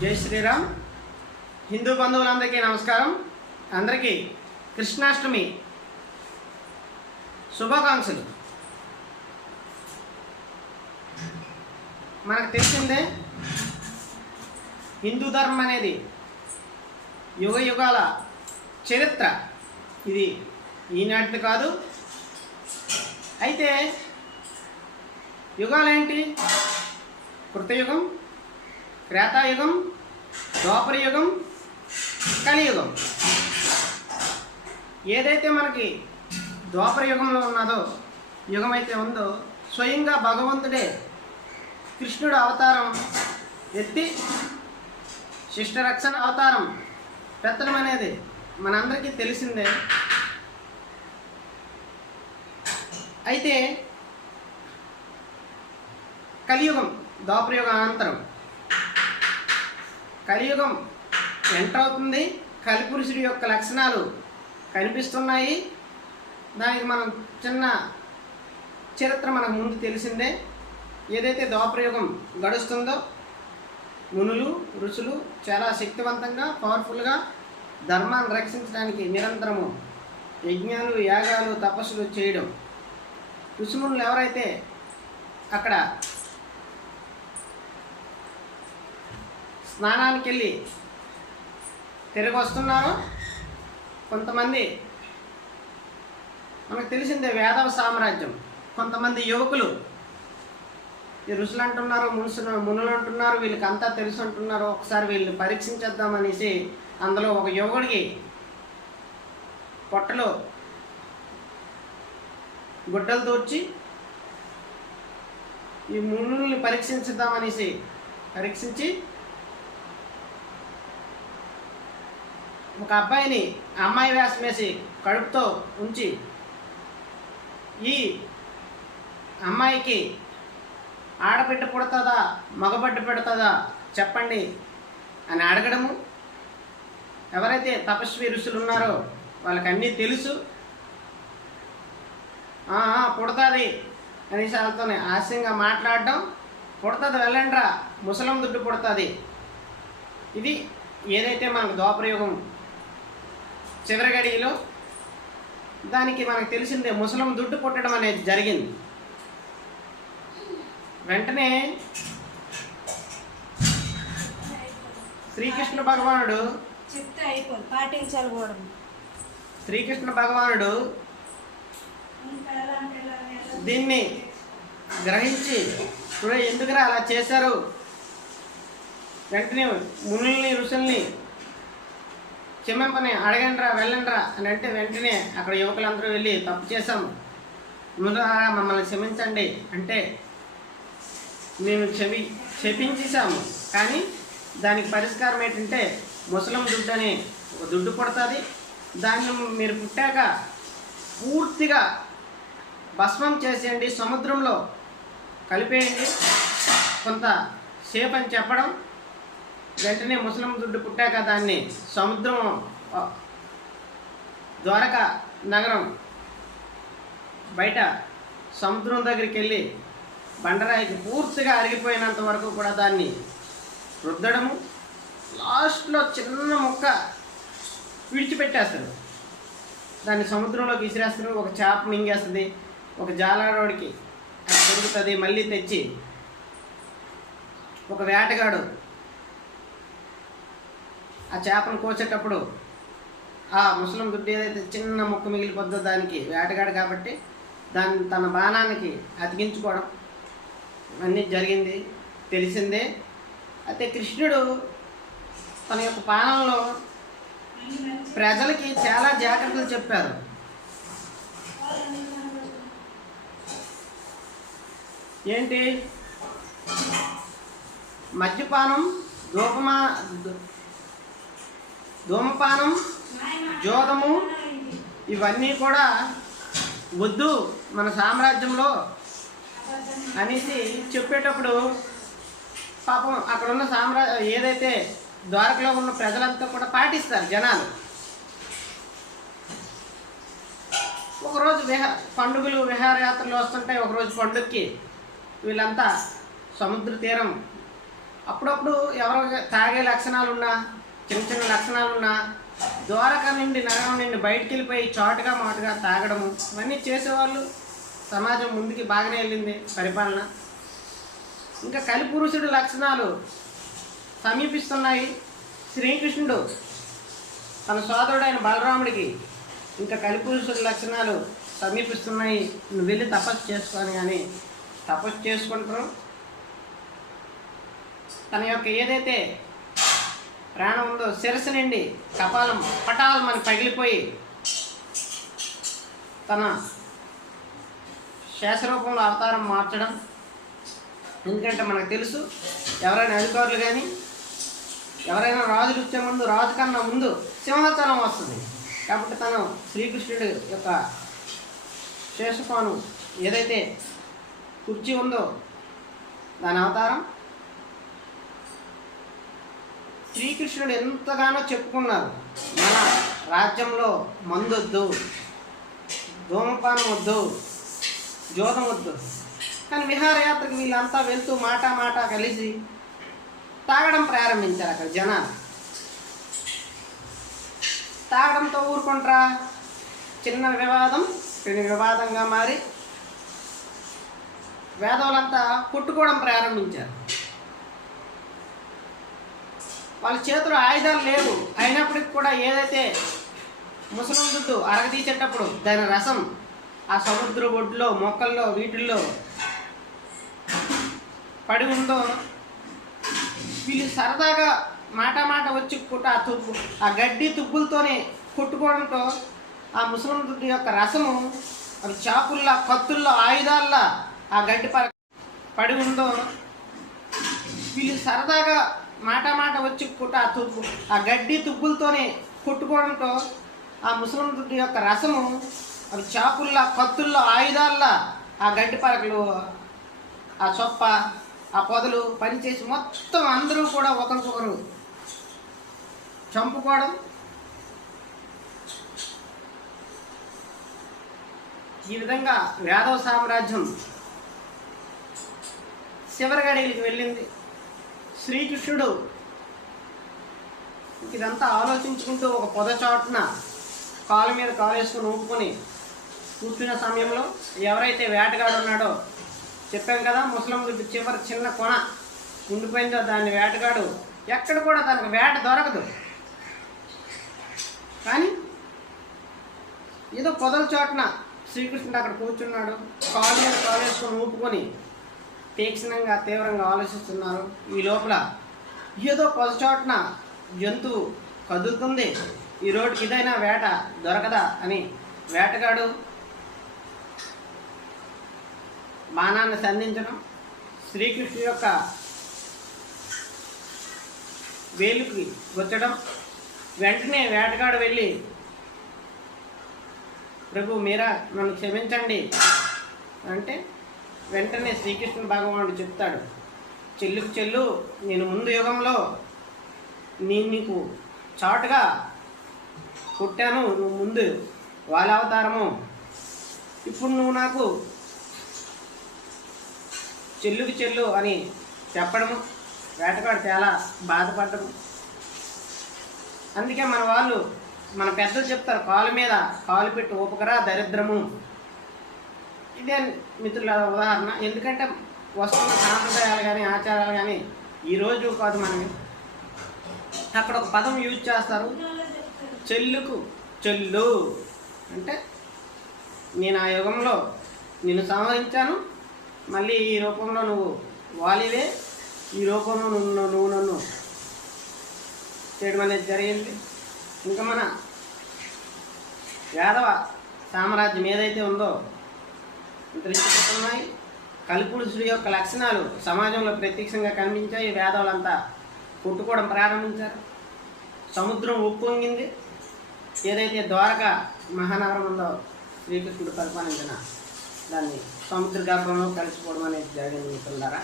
జై శ్రీరామ్. హిందూ బంధువులందరికీ నమస్కారం. అందరికీ కృష్ణాష్టమి శుభాకాంక్షలు. మనకు తెలిసిందే హిందూ ధర్మం అనేది యుగ యుగాల చరిత్ర. ఇది ఈనాటిది కాదు. అయితే యుగాలేంటి? కృతయుగం. త్రేతాయుగం ద్వాపరయుగం కలియుగం. ఏదైతే మనకి ద్వాపరయుగంలో ఉన్నదో యుగమైతే ఉందో స్వయంగా భగవంతుడే కృష్ణుడు అవతారం ఎత్తి శిష్టరక్షణ అవతారం పెత్తడం అనేది మనందరికీ తెలిసిందే. అయితే కలియుగం ద్వాపరయుగం అనంతరం కలియుగం ఎంటర్ అవుతుంది కలిపురుషుడి యొక్క లక్షణాలు కనిపిస్తున్నాయి. దానికి మనం చిన్న చరిత్ర మనకు ముందు తెలిసిందే. ఏదైతే దోపరయుగం గడుస్తుందో మునులు ఋషులు చాలా శక్తివంతంగా పవర్ఫుల్గా ధర్మాన్ని రక్షించడానికి నిరంతరము యజ్ఞాలు యాగాలు తపస్సులు చేయడం. ఋషుమునులు ఎవరైతే అక్కడ స్నానానికి వెళ్ళి తిరిగి వస్తున్నారు కొంతమంది మనకు తెలిసిందే వేదవ సామ్రాజ్యం. కొంతమంది యువకులు. ఈ ఋషులు అంటున్నారు మునుసులు మునులు అంటున్నారు వీళ్ళకి అంతా తెలుసు అంటున్నారు ఒకసారి వీళ్ళని పరీక్షించేద్దామనేసి అందులో ఒక యువకుడికి పొట్టలో గుడ్డలు దూర్చి ఈ మునుల్ని పరీక్షించుద్దామనేసి పరీక్షించి ఒక అబ్బాయిని అమ్మాయి వేషం వేసి కడుపుతో ఉంచి ఈ అమ్మాయికి ఆడబిడ్డ పుడుతుందా మగబిడ్డ పెడుతుందా చెప్పండి అని అడగడము. ఎవరైతే తపస్వి ఋషులు ఉన్నారో వాళ్ళకి అన్నీ తెలుసు పుడతాది అనేసి వాళ్ళతోనే హాస్యంగా మాట్లాడడం. పుడతది వెళ్ళండ్రా ముసలం దుడ్డు పుడతాది. ఇది ఏదైతే మనకు ద్వాపరయుగం చివరి గడియలో దానికి మనకు తెలిసిందే ముసలం దుడ్డు పుట్టడం అనేది జరిగింది. వెంటనే శ్రీకృష్ణ భగవానుడు చెప్తే అయిపోదు పాటించాలి కూడా. శ్రీకృష్ణ భగవానుడు దీన్ని గ్రహించి "ఒరేయ్, ఎందుకురా అలా చేశారు? వెంటనే మునుల్ని ఋషుల్ని క్షమింపని అడగండిరా వెళ్ళండిరా అని అంటే వెంటనే అక్కడ యువకులందరూ వెళ్ళి తప్పు చేశాము. ముందుగా మమ్మల్ని క్షమించండి. అంటే మేము క్షమి క్షమించేసాము కానీ దానికి పరిష్కారం ఏంటంటే ముసలం దుడ్డు అని ఒక దుడ్డు పడుతుంది దాన్ని మీరు పుట్టాక పూర్తిగా భస్మం చేసేయండి సముద్రంలో కలిపేయండి. కొంత సేపు అని చెప్పడం వెంటనే ముసలం దుడ్డు పుట్టాక దాన్ని సముద్రం ద్వారక నగరం బయట సముద్రం దగ్గరికి వెళ్ళి బండరాయికి పూర్తిగా అరిగిపోయినంత వరకు కూడా దాన్ని రుద్దడము లాస్ట్లో చిన్న ముక్క విడిచిపెట్టేస్తారు. దాన్ని సముద్రంలోకి విసిరేస్తారు ఒక చేప మింగేస్తుంది ఒక జాలారోడికి అది దొరుకుతుంది మళ్ళీ తెచ్చి ఒక వేటగాడు ఆ చేపను కోసేటప్పుడు ఆ ముసలం దుడ్డు ఏదైతే చిన్న ముక్క మిగిలిపోద్దో దానికి వేటగాడు కాబట్టి దాన్ని తన బాణానికి అతికించుకోవడం. ఇవన్నీ జరిగింది తెలిసిందే. అయితే కృష్ణుడు తన యొక్క పాలనలో ప్రజలకి చాలా జాగ్రత్తలు చెప్పారు. ఏంటి? మద్యపానం ధూపమా ధూమపానం జోదము ఇవన్నీ కూడా వద్దు మన సామ్రాజ్యంలో అనేసి చెప్పేటప్పుడు పాపం అక్కడ ఉన్న సామ్రా ఏదైతే ద్వారకలో ఉన్న ప్రజలంతా కూడా పాటిస్తారు జనాలు. ఒకరోజు విహ పండుగలు విహారయాత్రలు వస్తుంటాయి ఒకరోజు పండుగకి వీళ్ళంతా సముద్ర తీరం. అప్పుడప్పుడు ఎవరు తాగే లక్షణాలు ఉన్నా చిన్న చిన్న లక్షణాలున్న ద్వారక నుండి నగరం నుండి బయటికి వెళ్ళిపోయి చాటుగా మాటుగా తాగడము ఇవన్నీ చేసేవాళ్ళు సమాజం ముందుకి బాగానే వెళ్ళింది పరిపాలన. ఇంకా కలిపురుషుడు లక్షణాలు సమీపిస్తున్నాయి. శ్రీకృష్ణుడు తన సోదరుడైన బలరాముడికి ఇంకా కలిపురుషుడి లక్షణాలు సమీపిస్తున్నాయి. నువ్వు వెళ్ళి తపస్సు చేసుకొని కానీ తపస్సు చేసుకుంటారు. తన యొక్క ఏదైతే ప్రాణం ఉందో శిరస్సు నుండి కపాలం పటాలు మనకి పగిలిపోయి తన శేషరూపంలో అవతారం మార్చడం ఎందుకంటే మనకు తెలుసు ఎవరైనా అధికారులు కానీ ఎవరైనా రాజులు వచ్చే ముందు రాజు కన్నా ముందు సింహాసనం వస్తుంది. కాబట్టి తను శ్రీకృష్ణుడు యొక్క శేషపాను ఏదైతే కుర్చీ ఉందో దాని అవతారం శ్రీకృష్ణుడు ఎంతగానో చెప్పుకున్నారు. మన రాజ్యంలో మందొద్దు ధూమపానం వద్దు జోదం వద్దు కానీ విహారయాత్రకు వీళ్ళంతా వెళ్తూ మాట మాట కలిసి తాగడం ప్రారంభించారు అక్కడ జనాలు. తాగడంతో ఊరుకుంటారా? చిన్న వివాదం పెను వివాదంగా మారి వేదవులంతా కొట్టుకోవడం ప్రారంభించారు. వాళ్ళ చేతులు ఆయుధాలు లేవు. అయినప్పటికి కూడా ఏదైతే ముసలం దుడ్డు అరగదీసేటప్పుడు దాని రసం ఆ సముద్ర ఒడ్డులో మొక్కల్లో వీటిల్లో పడి ఉందో వీళ్ళు సరదాగా మాట మాట వచ్చి కుట్ట ఆ తుబ్బు ఆ గడ్డి తుబ్బులతోనే కొట్టుకోవడంతో ఆ ముసలం దుడ్డు యొక్క రసము అవి చాకుల్లా కత్తుల్లో ఆయుధాల్లా ఆ గడ్డి పడి ఉందో వీళ్ళు సరదాగా మాట మాట వచ్చి పుట్ట ఆ తుబ్బు ఆ గడ్డి తుబ్బులతోనే కొట్టుకోవడంతో ఆ ముసలం దుడ్డు యొక్క రసము అవి చాకుల్లా కత్తుల్లో ఆయుధాల్లా ఆ గడ్డి పరకలు ఆ చొప్ప ఆ పొదలు పనిచేసి మొత్తం అందరూ కూడా ఒకరికొకరు చంపుకోవడం ఈ విధంగా యాదవ సామ్రాజ్యం శివరగడికి వెళ్ళింది. శ్రీకృష్ణుడు. ఇదంతా ఆలోచించుకుంటూ ఒక పొద చాటున కాలు మీద కాలేసుకుని ఊపుకొని కూర్చున్న సమయంలో ఎవరైతే వేటగాడు ఉన్నాడో చెప్పాం కదా ముస్లిం చివరి చిన్న కొన ఉండిపోయిందో దాన్ని వేటగాడు. ఎక్కడ కూడా తనకు వేట దొరకదు. కానీ ఏదో పొదల చోటున శ్రీకృష్ణుడు అక్కడ కూర్చున్నాడు. కాలు మీద కాలేసుకొని ఊపుకొని తీక్షణంగా తీవ్రంగా ఆలోచిస్తున్నారు. ఈ లోపల ఏదో పొద చోటున జంతువు కదులుతుంది. ఈ రోడ్డుకి ఇదైనా వేట దొరకదా అని వేటగాడు బాణాన్ని సంధించడం శ్రీకృష్ణు యొక్క వేలుకి గుచ్చడం వెంటనే వేటగాడు వెళ్ళి ప్రభు మీరా నన్ను క్షమించండి. అంటే వెంటనే శ్రీకృష్ణ భగవానుడు చెప్తాడు చెల్లుకు చెల్లు నేను ముందు యుగంలో నేను నీకు చాటుగా పుట్టాను నువ్వు ముందు వాళ్ళ అవతారము. ఇప్పుడు నువ్వు నాకు చెల్లుకి చెల్లు అని చెప్పడము. వేటగాడు చాలా బాధపడ్డము. అందుకే మన వాళ్ళు మన పెద్దలు చెప్తారు కాలు మీద కాలు పెట్టి ఊపకరా దరిద్రము. ఇదే మిత్రుల ఉదాహరణ. ఎందుకంటే వస్తున్న సాంప్రదాయాలు కానీ ఆచారాలు కానీ ఈరోజు కాదు మనకి అక్కడ ఒక పదం యూజ్ చేస్తారు. చెల్లుకు చెల్లు. అంటే నేను ఆ యుగంలో నిన్ను సంహరించాను. మళ్ళీ ఈ రూపంలో నువ్వు వాలివే. ఈ రూపంలో నువ్వు నువ్వు నన్ను చేయడం అనేది జరిగింది. ఇంకా మన యాదవ సామ్రాజ్యం ఏదైతే ఉందో అంతరించిపోతున్నాయి కలిపురుషుడి యొక్క లక్షణాలు సమాజంలో ప్రత్యక్షంగా కనిపించాయి. వేదవులంతా కొట్టుకోవడం ప్రారంభించారు. సముద్రం ఉప్పొంగింది. ఏదైతే ద్వారక మహానగరం ఉందో శ్రీకృష్ణుడు పరిపాలించిన దాన్ని సముద్ర గర్భంలో కలిసిపోవడం అనేది జరిగింది మిత్రులారా.